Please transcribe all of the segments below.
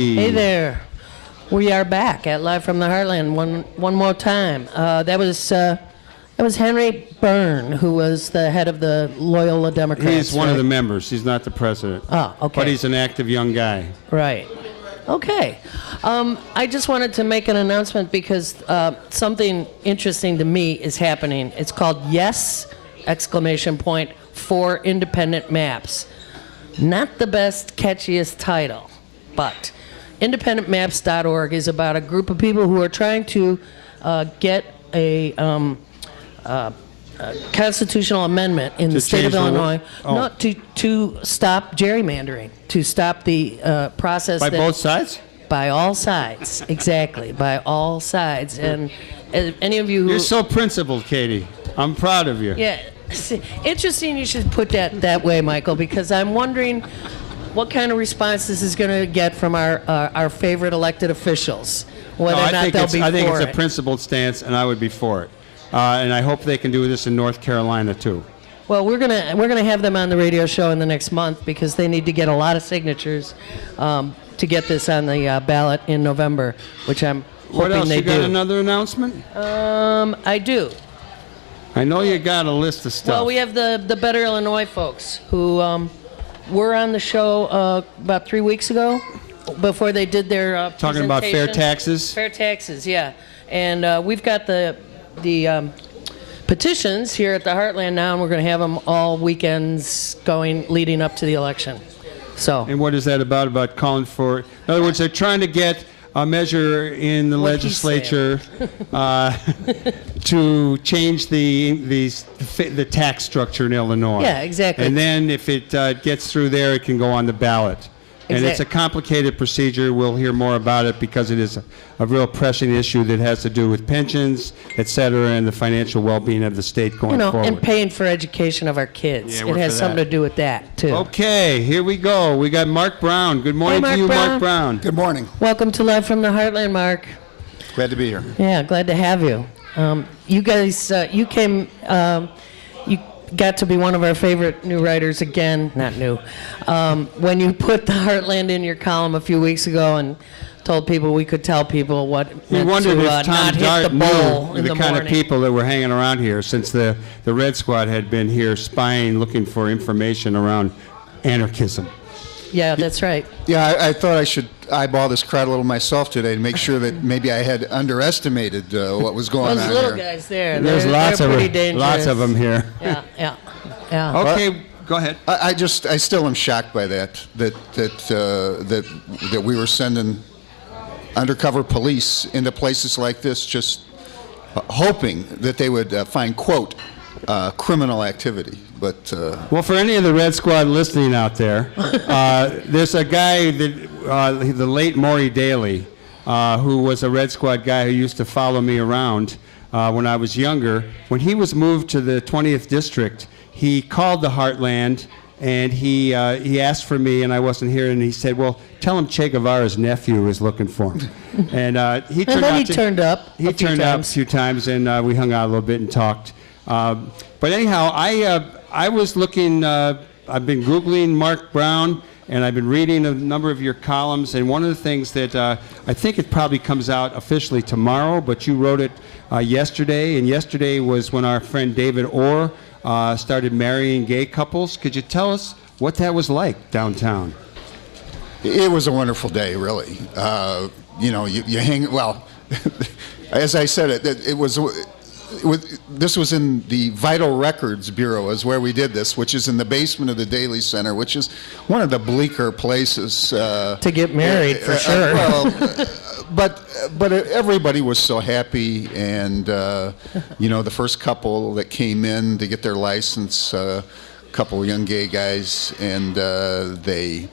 Katy. Hey there. We are back at Live from the Heartland one more time. That was Henry Byrne, who was the head of the Loyola Democrats. He's one of the members. He's not the president. Oh, okay. But he's an active young guy. Right. Okay. I just wanted to make an announcement because something interesting to me is happening. It's called Yes! For Independent Maps. Not the best, catchiest title, but independentmaps.org is about a group of people who are trying to get a constitutional amendment in the state of Illinois, not to stop gerrymandering, to stop the process. By both sides? By all sides, exactly, by all sides. And any of you who... You're so principled, Katy. I'm proud of you. Yeah, interesting you should put that way, Michael, because I'm wondering what kind of response this is going to get from our favorite elected officials, whether or not they'll be for it. I think it's a principled stance, and I would be for it. And I hope they can do this in North Carolina, too. Well, we're gonna have them on the radio show in the next month because they need to get a lot of signatures to get this on the ballot in November, which I'm hoping they do. What else? You got another announcement? I do. I know you got a list of stuff. Well, we have the Better Illinois folks who were on the show about 3 weeks ago before they did their talking about fair taxes? Fair taxes, yeah. And we've got the petitions here at the Heartland now, and we're going to have them all weekends leading up to the election. So. And what is that about? About calling for? In other words, they're trying to get a measure in the legislature to change the tax structure in Illinois. Yeah, exactly. And then if it gets through there, it can go on the ballot. And it's a complicated procedure. We'll hear more about it because it is a real pressing issue that has to do with pensions, et cetera, and the financial well-being of the state going forward. And paying for education of our kids. Yeah, it has something to do with that, too. Okay, here we go. We got Mark Brown. Good morning to you, Mark Brown. Good morning. Welcome to Live from the Heartland, Mark. Glad to be here. Yeah, glad to have you. You guys, you came... you got to be one of our favorite new writers again, not new, when you put the Heartland in your column a few weeks ago and told people we could tell people what it meant wondered to if Tom not hit Dart the bowl knew in the the kind morning. of people that were hanging around here since the Red Squad had been here spying, looking for information around anarchism. Yeah, that's right. Yeah, I thought I should eyeball this crowd a little myself today to make sure that maybe I had underestimated what was going Those on little here. guys there, There's they're pretty dangerous. lots of them here. Yeah. Okay, go ahead. I still am shocked by that we were sending undercover police into places like this, just hoping that they would find, quote, criminal activity. But well, for any of the Red Squad listening out there, there's a guy that the late Maury Daly, who was a Red Squad guy who used to follow me around when I was younger. When he was moved to the 20th District, he called the Heartland and he asked for me, and I wasn't here, and he said, "Well, tell him Che Guevara's nephew is looking for him." And he turned up. He turned up a few times, and we hung out a little bit and talked. But anyhow, I was looking. I've been Googling Mark Brown, and I've been reading a number of your columns. And one of the things that I think it probably comes out officially tomorrow, but you wrote it yesterday, and yesterday was when our friend David Orr started marrying gay couples. Could you tell us what that was like downtown? it was a wonderful day, really. You hang, well, as I said, this was in the Vital Records Bureau is where we did this, which is in the basement of the Daly Center, which is one of the bleaker places. To get married, for sure. But everybody was so happy, and the first couple that came in to get their license, a couple of young gay guys, and they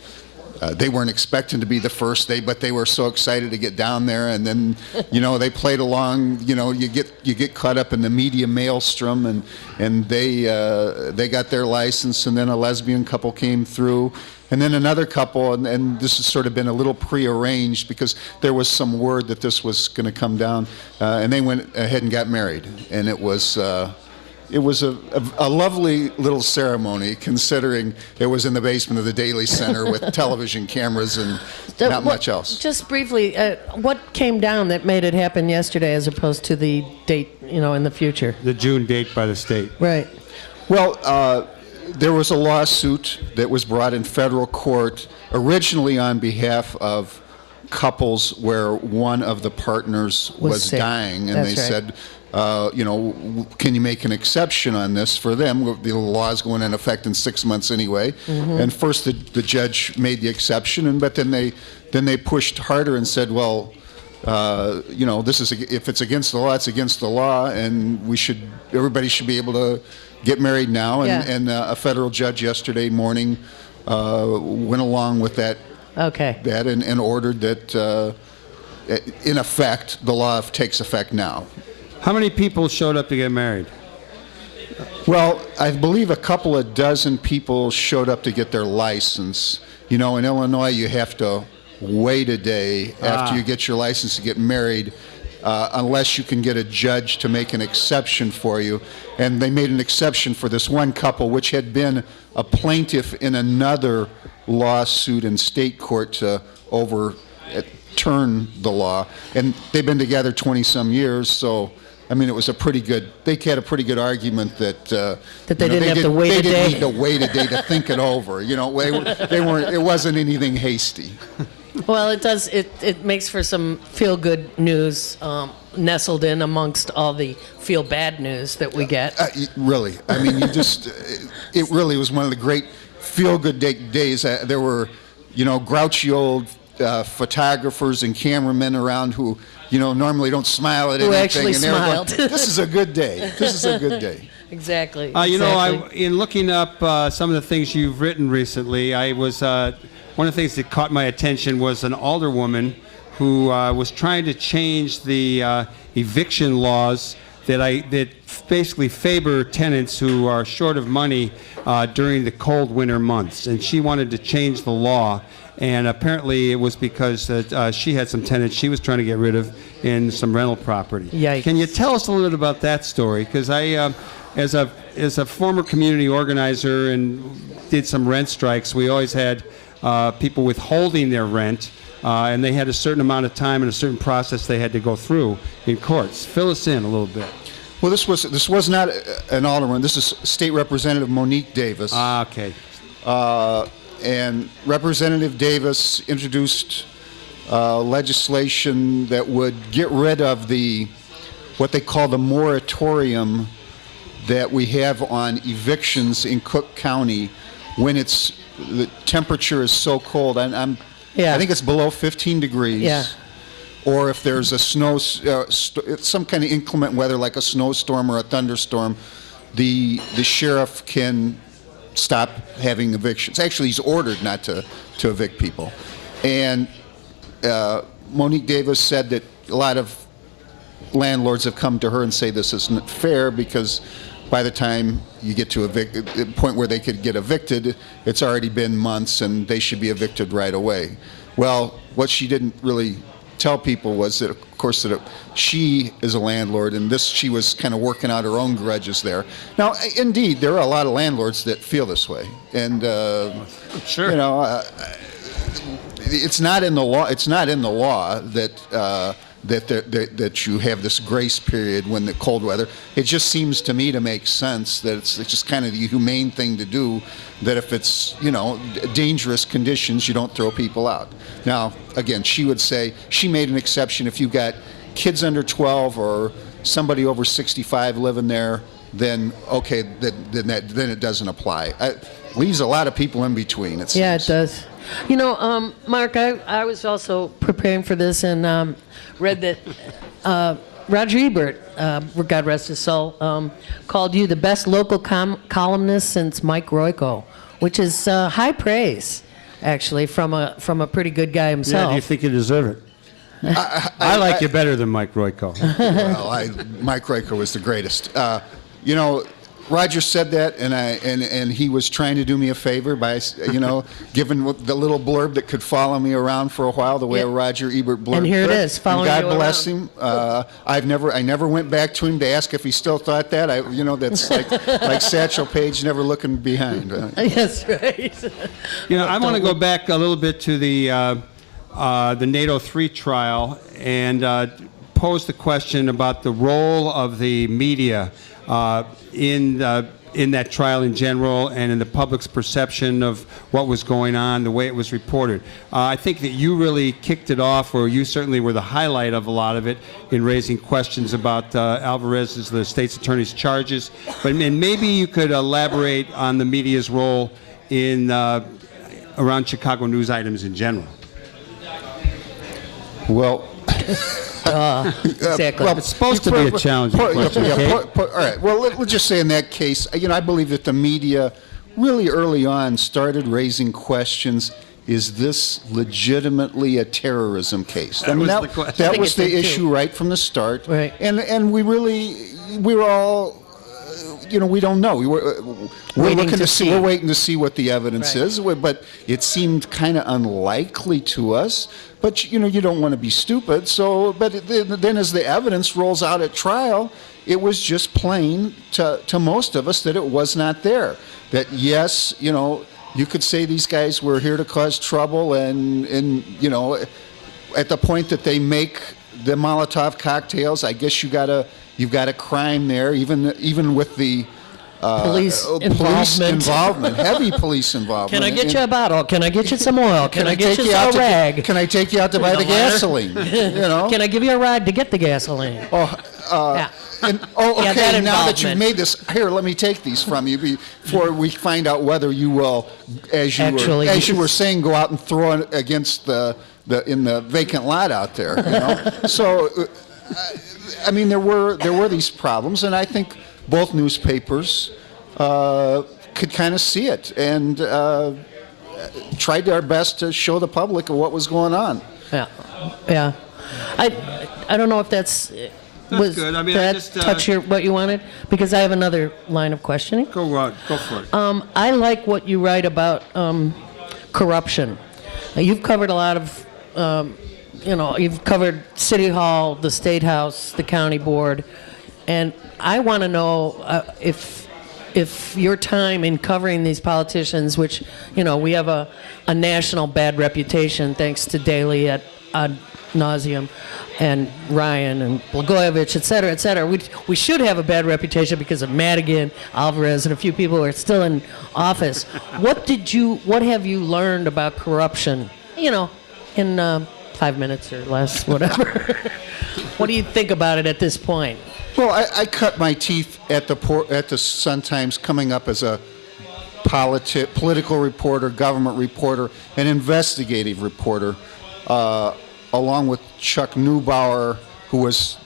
weren't expecting to be the first day, but they were so excited to get down there, and then they played along. You get caught up in the media maelstrom, and they got their license, and then a lesbian couple came through. And then another couple, and this has sort of been a little prearranged because there was some word that this was going to come down, and they went ahead and got married. And it was it was a lovely little ceremony, considering it was in the basement of the Daily Center with television cameras and not much else. Just briefly, what came down that made it happen yesterday as opposed to the date, in the future? The June date by the state. Right. Well, there was a lawsuit that was brought in federal court originally on behalf of couples where one of the partners was sick. dying, and That's they right. said, can you make an exception on this for them? The law is going into effect in 6 months anyway. And first the judge made the exception, but then they pushed harder and said, well, this is, if it's against the law, it's against the law, and everybody should be able to get married now. And a federal judge yesterday morning went along with that. Okay. And ordered that, in effect, the law takes effect now. How many people showed up to get married? Well, I believe a couple of dozen people showed up to get their license. In Illinois, you have to wait a day after you get your license to get married, unless you can get a judge to make an exception for you. And they made an exception for this one couple, which had been a plaintiff in another lawsuit in state court to overturn the law. And they've been together 20-some years, so it was they had a pretty good argument that they didn't have to wait a day. They didn't need to wait a day to think it over. It wasn't anything hasty. Well, it does. It makes for some feel-good news nestled in amongst all the feel-bad news that we get. Really, it really was one of the great feel-good days. There were, grouchy old photographers and cameramen around who, normally don't smile at anything. Who actually and they were smiled. Going, this is a good day. This is a good day. Exactly. In looking up some of the things you've written recently, I was one of the things that caught my attention was an alderwoman who was trying to change the eviction laws that basically favor tenants who are short of money during the cold winter months, and she wanted to change the law. And apparently it was because she had some tenants she was trying to get rid of in some rental property. Yikes. Can you tell us a little bit about that story? Because I, as a former community organizer and did some rent strikes, we always had people withholding their rent, and they had a certain amount of time and a certain process they had to go through in courts. Fill us in a little bit. Well, this was not an alderman. This is State Representative Monique Davis. Okay. And Representative Davis introduced legislation that would get rid of what they call the moratorium that we have on evictions in Cook County when the temperature is so cold. I think it's below 15 degrees. Yeah. Or if there's a some kind of inclement weather like a snowstorm or a thunderstorm, the sheriff can stop having evictions. Actually, he's ordered not to evict people. And Monique Davis said that a lot of landlords have come to her and say this isn't fair because by the time you get to the point where they could get evicted, it's already been months and they should be evicted right away. Well, what she didn't really tell people was that, of course, that she is a landlord, and she was kind of working out her own grudges there. Now, indeed, there are a lot of landlords that feel this way, and sure, it's not in the law. It's not in the law that you have this grace period when the cold weather. It just seems to me to make sense that it's just kind of the humane thing to do, that if it's dangerous conditions, you don't throw people out. Now, again, she would say she made an exception if you got kids under 12 or somebody over 65 living there, then okay, then it doesn't apply. Leaves a lot of people in between. It seems. Yeah, it does. Mark, I was also preparing for this and read that Roger Ebert, God rest his soul, called you the best local columnist since Mike Royko, which is high praise, actually, from a pretty good guy himself. Yeah, do you think you deserve it? I like you better than Mike Royko. Well, Mike Royko was the greatest. Roger said that, and he was trying to do me a favor by, giving the little blurb that could follow me around for a while, the way a Roger Ebert blurb. And here it could. is, following and you God bless around. him. I never went back to him to ask if he still thought that. That's like Satchel Paige never looking behind. Yes, right. I want to go back a little bit to the NATO 3 trial and pose the question about the role of the media in that trial in general and in the public's perception of what was going on, the way it was reported. I think that you really kicked it off, or you certainly were the highlight of a lot of it in raising questions about Alvarez's, the state's attorney's charges. And maybe you could elaborate on the media's role in around Chicago news items in general. Well. Exactly. Well, It's supposed to be a challenging question. Okay? All right. Well, let's just say in that case, I believe that the media really early on started raising questions. Is this legitimately a terrorism case? That was the question. That I was think the it did, issue too. right from the start. Right. And we were all, we don't know. We're Waiting looking to see. We're waiting to see what the evidence Right. is. But it seemed kind of unlikely to us. But you don't want to be stupid. So, but then as the evidence rolls out at trial, it was just plain to most of us that it was not there. That yes, you could say these guys were here to cause trouble, and at the point that they make the Molotov cocktails, I guess you've got a crime there, even with the Police involvement. heavy police involvement. Can I get you a bottle? Can I get you some oil? Can I get you out some rag? Can I take you out to buy the gasoline? Can I give you a ride to get the gasoline? Yeah. Yeah, Okay. that Now that you've involvement. made this, here, let me take these from you before we find out whether you will, as Actually you use. were saying, go out and throw it against in the vacant lot out there. So, there were these problems, and I think both newspapers could kind of see it and tried their best to show the public what was going on. Yeah. I don't know if that's was good. I mean, that I just, touch what you wanted, because I have another line of questioning. Go for it. I like what you write about corruption. You've covered a lot of, you've covered City Hall, the State House, the County Board, and I want to know if your time in covering these politicians, which, we have a national bad reputation thanks to Daley ad nauseum, and Ryan and Blagojevich, et cetera. We should have a bad reputation because of Madigan, Alvarez, and a few people who are still in office. What have you learned about corruption, in 5 minutes or less, whatever? What do you think about it at this point? Well, I cut my teeth at the Sun-Times coming up as a political reporter, government reporter, an investigative reporter, along with Chuck Neubauer, who was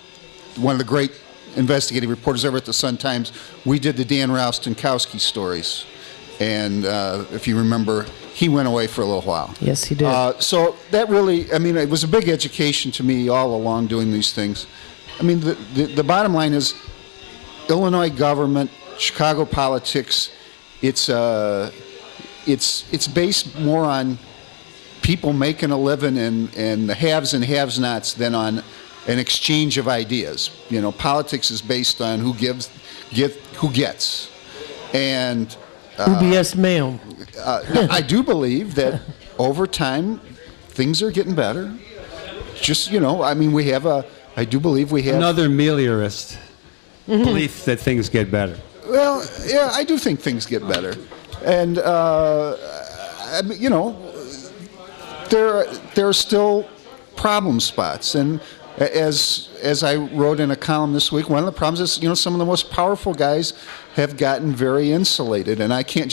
one of the great investigative reporters ever at the Sun-Times. We did the Dan Rouse-Stankowski stories. And if you remember, he went away for a little while. Yes, he did. So that really, it was a big education to me all along doing these things. The bottom line is Illinois government, Chicago politics, it's based more on people making a living and the haves and have-nots than on an exchange of ideas. Politics is based on who gets. And UBS mail. I do believe that over time things are getting better. Just, I do believe we have Another meliorist belief that things get better. Well, yeah, I do think things get better, and there are still problem spots, and as I wrote in a column this week, one of the problems is some of the most powerful guys have gotten very insulated, and I can't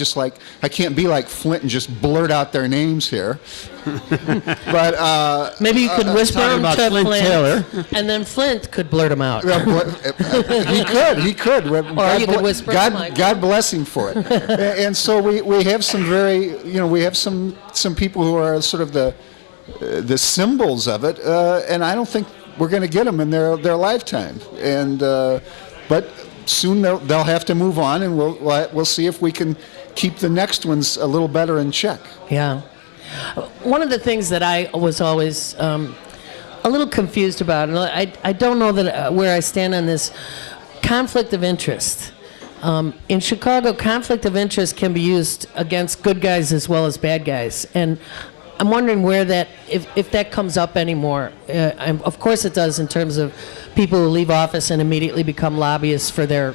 be like Flint and just blurt out their names here. But Maybe you could whisper them about to Flint Flint, Taylor. and then Flint could blurt them out. he could. Or you could whisper to Michael. God bless him for it. And so we have some we have some people who are sort of the symbols of it, and I don't think we're going to get them in their lifetime. And but soon they'll have to move on, and we'll see if we can keep the next ones a little better in check. Yeah. One of the things that I was always a little confused about, and I don't know that where I stand on this, conflict of interest. In Chicago, conflict of interest can be used against good guys as well as bad guys. And I'm wondering where that, if that comes up anymore. Of course it does in terms of people who leave office and immediately become lobbyists for their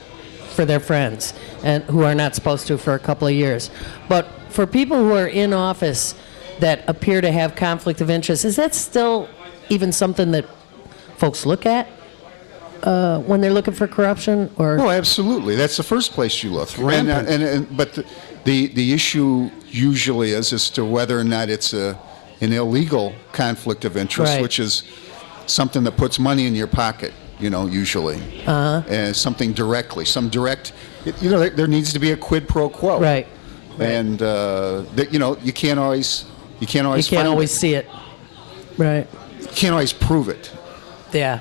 friends and who are not supposed to for a couple of years. But for people who are in office that appear to have conflict of interest, is that still even something that folks look at when they're looking for corruption? Or Oh, absolutely. That's the first place you look. But the issue usually is as to whether or not it's an illegal conflict of interest, Right. which is something that puts money in your pocket, usually. And something directly, some direct, there needs to be a quid pro quo. Right. And, you can't always You can't find always it. see it. Right. You can't always prove it. Yeah.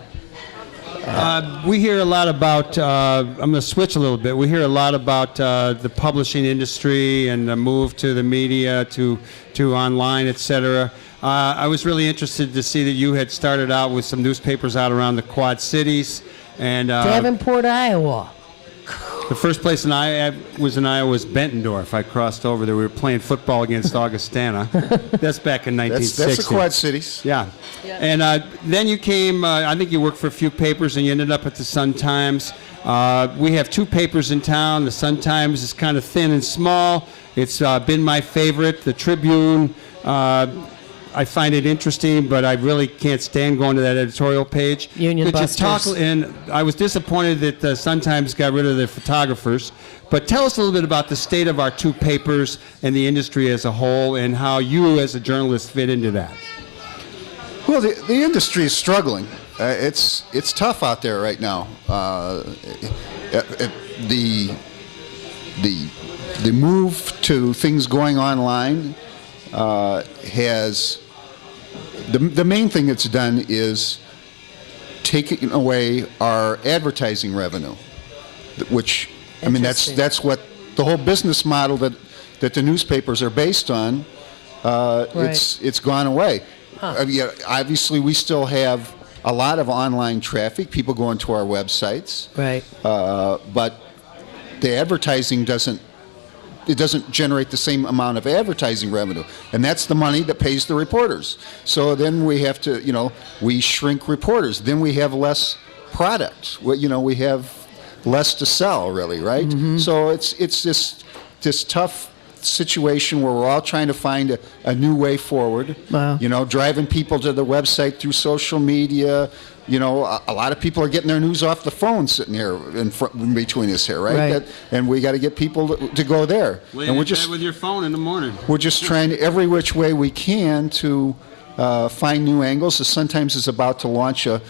We hear a lot about, I'm going to switch a little bit. We hear a lot about the publishing industry and the move to the media, to online, et cetera. I was really interested to see that you had started out with some newspapers out around the Quad Cities. And Davenport, Iowa. the first place I was in Iowa was Bettendorf. I crossed over there. We were playing football against Augustana. That's back in 1960. That's the Quad Cities. Yeah. And then you came, I think you worked for a few papers and you ended up at the Sun-Times. We have two papers in town. The Sun-Times is kind of thin and small. It's been my favorite. The Tribune, I find it interesting, but I really can't stand going to that editorial page. Union Could you busters. and I was disappointed that the Sun-Times got rid of their photographers. But tell us a little bit about the state of our two papers and the industry as a whole and how you as a journalist fit into that. Well, the industry is struggling. It's tough out there right now. The move to things going online has the main thing it's done is taking away our advertising revenue, which I mean that's what the whole business model that the newspapers are based on. It's gone away. I mean, obviously, we still have a lot of online traffic, people going to our websites. Right. But the advertising doesn't generate the same amount of advertising revenue. And that's the money that pays the reporters. So then we have to, we shrink reporters. Then we have less product. We have less to sell, really, right? Mm-hmm. So it's this tough situation where we're all trying to find a new way forward. Wow. Driving people to the website through social media. A lot of people are getting their news off the phone sitting here in between us here, right? And we got to get people to go there. And we're just with your phone in the morning. We're just trying every which way we can to find new angles. The Sun-Times is about to launch a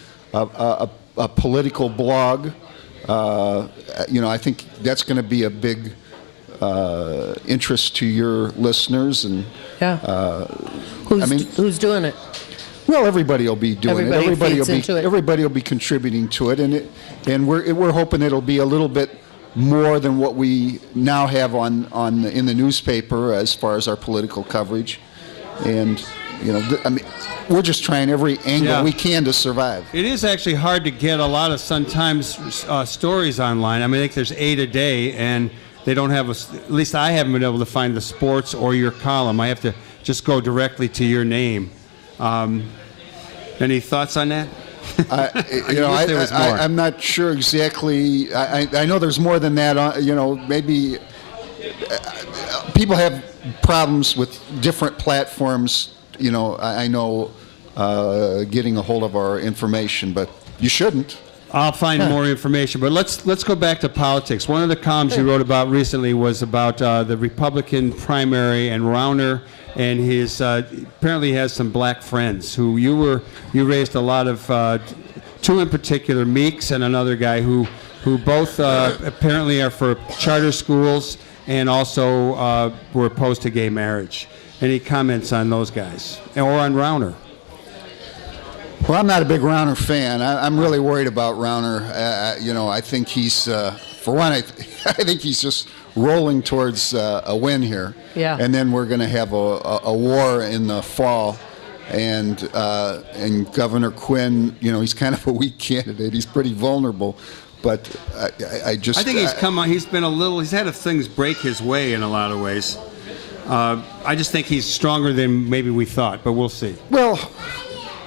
political blog. I think that's going to be a big interest to your listeners. And Who's doing it? Well, everybody will be doing it. Everybody will be contributing to it, and we're hoping it'll be a little bit more than what we now have in the newspaper as far as our political coverage, and we're just trying every angle we can to survive. It is actually hard to get a lot of Sun-Times stories online. I mean, I think there's 8 a day, and they don't have at least I haven't been able to find the sports or your column. I have to just go directly to your name. Any thoughts on that? I'm not sure exactly. I know there's more than that. Maybe people have problems with different platforms. I know getting a hold of our information, but you shouldn't. I'll find more information, but let's go back to politics. One of the columns you wrote about recently was about the Republican primary and Rauner, and his apparently has some black friends who you raised a lot of two in particular, Meeks and another guy who both apparently are for charter schools and also were opposed to gay marriage. Any comments on those guys or on Rauner? Well, I'm not a big Rauner fan. I'm really worried about Rauner. I think he's for one, I think he's just rolling towards a win here. Yeah. And then we're going to have a war in the fall. And Governor Quinn, he's kind of a weak candidate. He's pretty vulnerable. But I think he's had things break his way in a lot of ways. I just think he's stronger than maybe we thought, but we'll see. Well,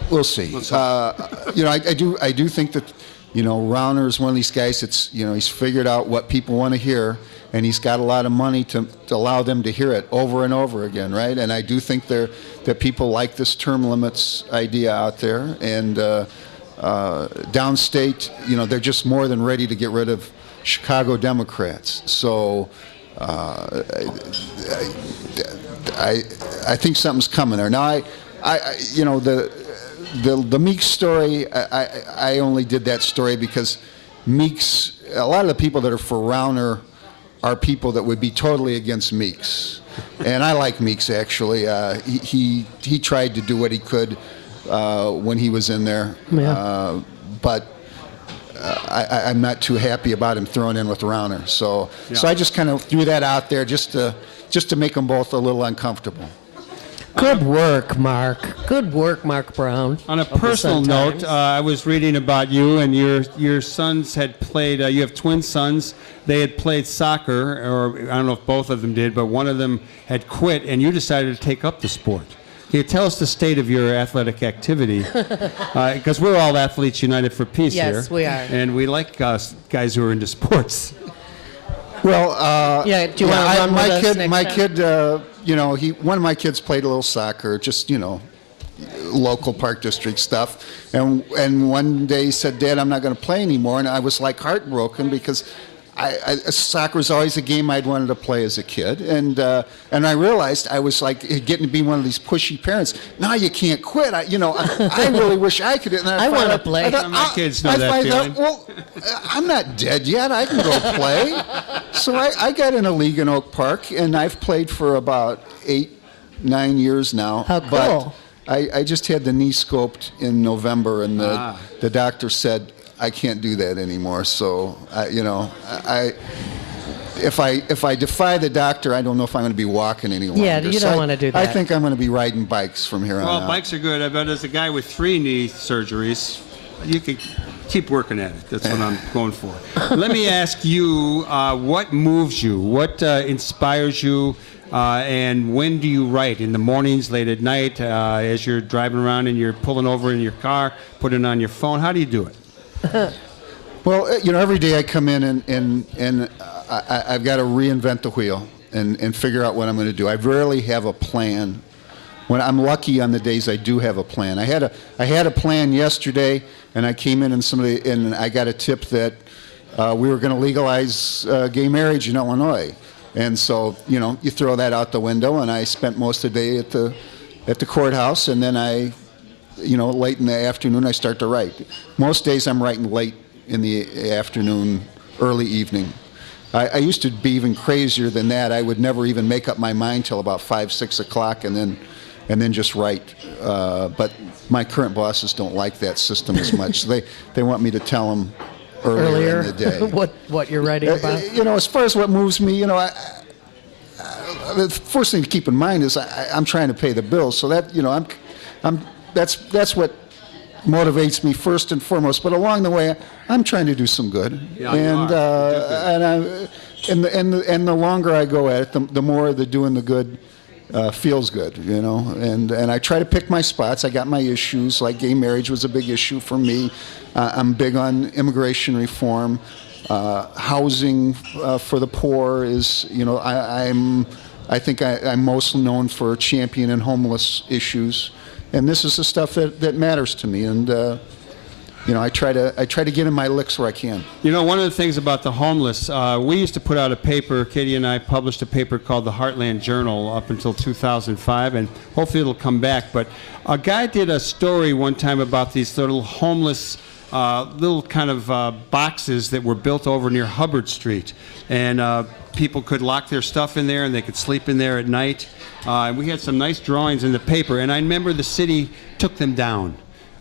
we'll see. I do think that, Rauner is one of these guys that's, he's figured out what people want to hear, and he's got a lot of money to allow them to hear it over and over again, right? And I do think that people like this term limits idea out there, and downstate, they're just more than ready to get rid of Chicago Democrats. So I think something's coming there. Now, the Meeks story, I only did that story because Meeks, a lot of the people that are for Rauner are people that would be totally against Meeks. And I like Meeks, actually. He tried to do what he could when he was in there. Yeah. But I'm not too happy about him throwing in with Rauner. So I just kind of threw that out there just to make them both a little uncomfortable. Good work, Mark. Good work, Mark Brown. On a personal note, I was reading about you, and your sons had played, you have twin sons. They had played soccer, or I don't know if both of them did, but one of them had quit, and you decided to take up the sport. Can you tell us the state of your athletic activity? Because we're all Athletes United for Peace here. Yes, we are. And we like guys who are into sports. Well, do you want to run with us next my time? kid, one of my kids played a little soccer, just local Park District stuff, and one day he said, "Dad, I'm not going to play anymore," and I was like heartbroken because soccer was always a game I'd wanted to play as a kid, and I realized I was like getting to be one of these pushy parents. Now you can't quit. I really wish I could. And I want to play. My kids know that feeling. Well, I'm not dead yet. I can go play. So I got in a league in Oak Park, and I've played for about 8-9 years now. How cool. But I just had the knee scoped in November, and the doctor said I can't do that anymore. So if I defy the doctor, I don't know if I'm going to be walking any longer. Yeah, you don't want to do that. I think I'm going to be riding bikes from here on out. Well, bikes are good. But as a guy with 3 knee surgeries, you can keep working at it. That's what I'm going for. Let me ask you, what moves you? What inspires you? And when do you write? In the mornings, late at night, as you're driving around and you're pulling over in your car, putting it on your phone? How do you do it? Well, every day I come in and I've got to reinvent the wheel and figure out what I'm going to do. I rarely have a plan. When I'm lucky on the days I do have a plan. I had a plan yesterday, and I came in and I got a tip that we were going to legalize gay marriage in Illinois. And so, you throw that out the window, and I spent most of the day at the courthouse, and then late in the afternoon I start to write. Most days I'm writing late in the afternoon, early evening. I used to be even crazier than that. I would never even make up my mind till about 5-6 o'clock, and then just write. But my current bosses don't like that system as much. So they want me to tell them earlier in the day. what you're writing about? As far as what moves me, the first thing to keep in mind is I'm trying to pay the bills. So that that's what motivates me first and foremost. But along the way, I'm trying to do some good. Yeah, and the longer I go at it, the more the doing the good feels good, And I try to pick my spots. I got my issues, like gay marriage was a big issue for me. I'm big on immigration reform. Housing for the poor is, I think I'm most known for championing homeless issues. And this is the stuff that matters to me. And, I try to get in my licks where I can. One of the things about the homeless, we used to put out a paper, Katy and I published a paper called the Heartland Journal up until 2005, and hopefully it'll come back. But a guy did a story one time about these little homeless, little kind of boxes that were built over near Hubbard Street. And people could lock their stuff in there, and they could sleep in there at night. And we had some nice drawings in the paper, and I remember the city took them down.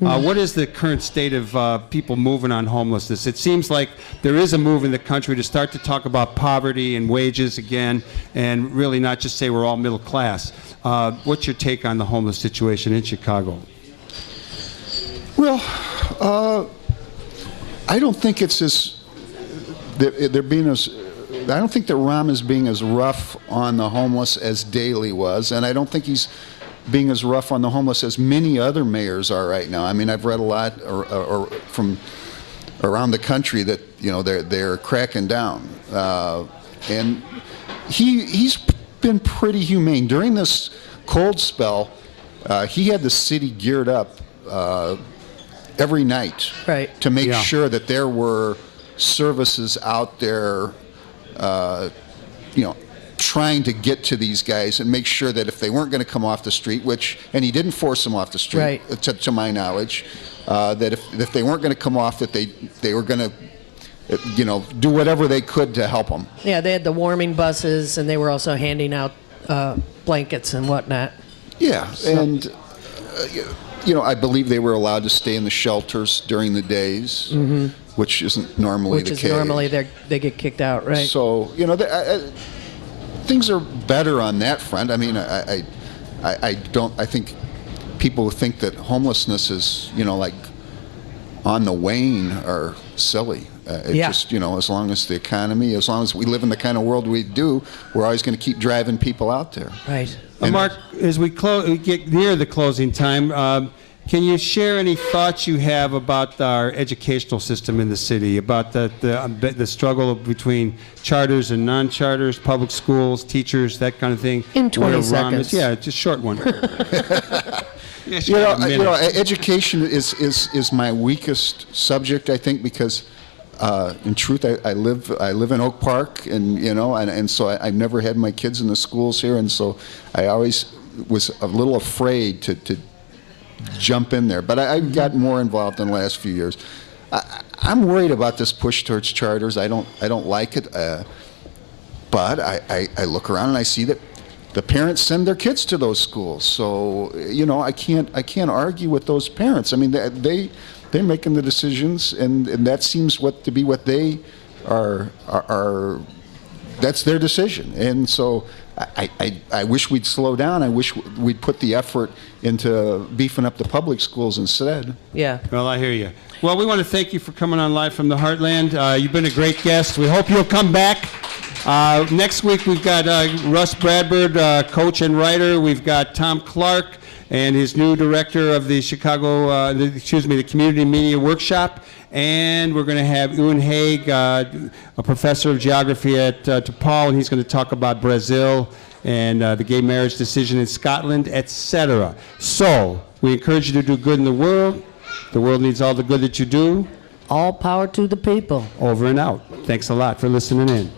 What is the current state of people moving on homelessness? It seems like there is a move in the country to start to talk about poverty and wages again, and really not just say we're all middle class. What's your take on the homeless situation in Chicago? Well, I don't think it's as they're being as. I don't think that Rahm is being as rough on the homeless as Daley was, and I don't think he's being as rough on the homeless as many other mayors are right now. I mean, I've read a lot or from around the country that they're cracking down, and he's been pretty humane during this cold spell. He had the city geared up every night to make sure that there were services out there, trying to get to these guys and make sure that if they weren't going to come off the street, and he didn't force them off the street, to my knowledge, that if they weren't going to come off, that they were going to, do whatever they could to help them. Yeah, they had the warming buses, and they were also handing out blankets and whatnot. Yeah, and I believe they were allowed to stay in the shelters during the days, which isn't normally the case. Which is normally they get kicked out, right? So things are better on that front. I mean, I think people who think that homelessness is like on the wane are silly. Just as long as the economy, as long as we live in the kind of world we do, we're always going to keep driving people out there. Right. Mark, as we get near the closing time, can you share any thoughts you have about our educational system in the city, about the struggle between charters and non-charters, public schools, teachers, that kind of thing? In 20 seconds. Yeah, just a short one. Education is my weakest subject, I think, because in truth, I live in Oak Park, and so I've never had my kids in the schools here, and so I always was a little afraid to jump in there. But I've gotten more involved in the last few years. I'm worried about this push towards charters. I don't like it, but I look around and I see that the parents send their kids to those schools. So I can't argue with those parents. I mean, they're making the decisions, and that seems to be what they are. That's their decision, and so I wish we'd slow down. I wish we'd put the effort into beefing up the public schools instead. Yeah. Well, I hear you. Well, we want to thank you for coming on Live from the Heartland. You've been a great guest. We hope you'll come back. Next week we've got Russ Bradford, coach and writer. We've got Tom Clark and his new director of the the Community Media Workshop. And we're going to have Ewan Haig, a professor of geography at DePaul, and he's going to talk about Brazil and the gay marriage decision in Scotland, etc. So we encourage you to do good in the world. The world needs all the good that you do. All power to the people. Over and out. Thanks a lot for listening in.